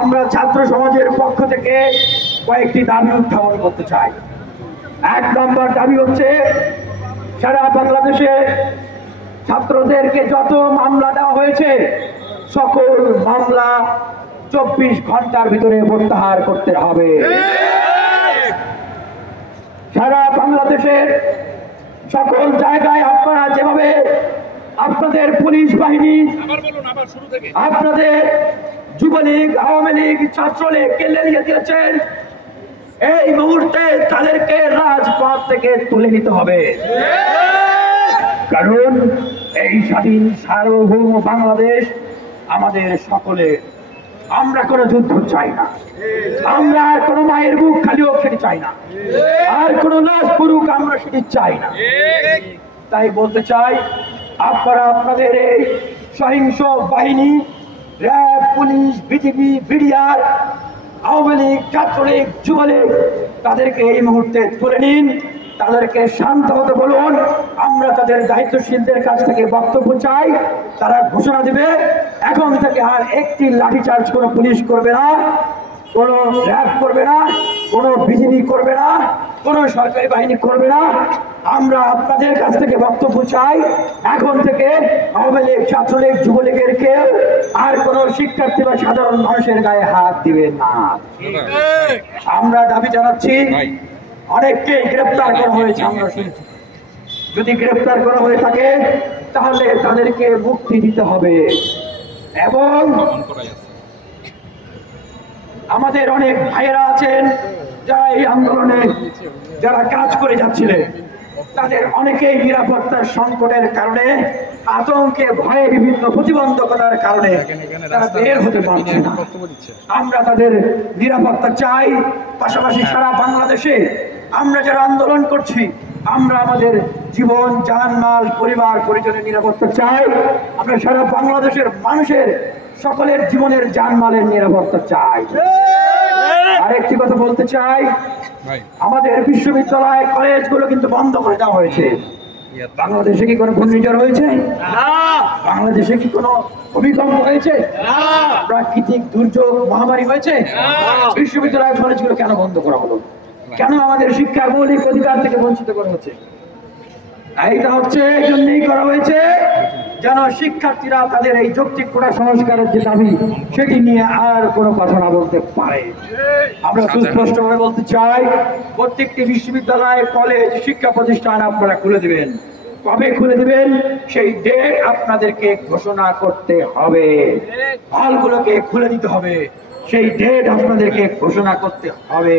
আমরা ছাত্র সমাজের পক্ষ থেকে কয়েকটি দাবি উত্থাপন করতে চাই। এক নম্বর দাবি হচ্ছে, সারা বাংলাদেশে ছাত্রদেরকে যত মামলা দেওয়া হয়েছে সকল মামলা 24 ঘন্টার ভিতরে প্রত্যাহার করতে হবে। সারা বাংলাদেশের সকল জায়গায় আপনারা যেভাবে আপনাদের পুলিশ বাহিনী, আপনাদের যুবলীগ, আওয়ামী লীগ, ছাত্রলীগকে লেলিয়ে দিয়েছেন, এই মুহূর্তে তাদেরকে রাজপথ থেকে তুলে নিতে হবে। কারণ এই স্বাধীন সার্বভৌম বাংলাদেশ আমাদের সকলের। আমরা কোনো যুদ্ধ চাই না, আমরা আর কোনো মায়ের বুক খালিও সেটি চাই না, আর কোনো লাশ পুরুক আমরা সেটি চাই না। তাই বলতে চাই, আপনারা আপনাদের এই সহিংস বাহিনী, RAB, police, BGB, BDR, Awami League, Chhatra League, Jubo League, তাদেরকে এই মুহূর্তে তুলে নিন, তাদেরকে শান্ত হতে বলুন। আমরা তাদের দায়িত্বশীলদের কাছ থেকে বক্তব্য চাই। তারা ঘোষণা দেবে এখন থেকে আর একটি লাঠিচার্জ কোনো পুলিশ করবে না, কোনো র্যাব করবে না, কোনো বিজিবি করবে না, কোনো সরকারি বাহিনী করবে না। আমরা আপনাদের কাছ থেকে বক্তব্য চাই, এখন থেকে আওয়ামী লীগ, ছাত্রলীগ, যুবলীগের কেউ আর কোনো শিক্ষার্থী বা সাধারণ মানুষের গায়ে হাত দিবেন না। আমরা দাবি জানাচ্ছি, অনেককে গ্রেপ্তার করা হয়েছে, আমরা শুনছি। যদি গ্রেপ্তার করা হয়ে থাকে তাহলে তাদেরকে মুক্তি দিতে হবে। এবং আমাদের অনেক ভাইয়েরা আছেন যারা এই আন্দোলনে যারা কাজ করে যাচ্ছিলেন, তাদের অনেকেই নিরাপত্তার সংকটের কারণে, আতঙ্কে, ভয়ে, বিভিন্ন প্রতিবন্ধকতার কারণে তারা বের হতে পারছে না। আমরা তাদের নিরাপত্তা চাই। পাশাপাশি সারা বাংলাদেশে আমরা যারা আন্দোলন করছি, আমরা আমাদের জীবন, জানমাল, পরিবার পরিজনের নিরাপত্তা চাই। আমরা সারা বাংলাদেশের মানুষের সকলের জীবনের, জানমালের নিরাপত্তা চাই। আরেকটি কথা বলতে চাই, আমাদের বিশ্ববিদ্যালয়, কলেজগুলো কিন্তু বন্ধ করে দেওয়া হয়েছে। বাংলাদেশে কি কোনো ঘূর্ণিঝড় হয়েছে? বাংলাদেশে কি কোনো ভূমিকম্প হয়েছে? প্রাকৃতিক দুর্যোগ, মহামারী হয়েছে? বিশ্ববিদ্যালয়, কলেজগুলো কেন বন্ধ করা হলো? কেন আমাদের শিক্ষার মৌলিক অধিকার থেকে বঞ্চিত করা হচ্ছে? এইটা হচ্ছে এই জন্যই করা হয়েছে যেন শিক্ষার্থীরা তাদের এই যৌক্তিক কোটা সংস্কারের যে দাবি সেটি নিয়ে আর কোনো কথা না বলতে পারে। আমরা সুস্পষ্টভাবে বলতে চাই, প্রত্যেকটি বিশ্ববিদ্যালয়, কলেজ, শিক্ষা প্রতিষ্ঠান আপনারা খুলে দিবেন। কবে খুলে দিবেন সেই ডেট আপনাদেরকে ঘোষণা করতে হবে। হলগুলোকে খুলে দিতে হবে, সেই ডেট আপনাদেরকে ঘোষণা করতে হবে।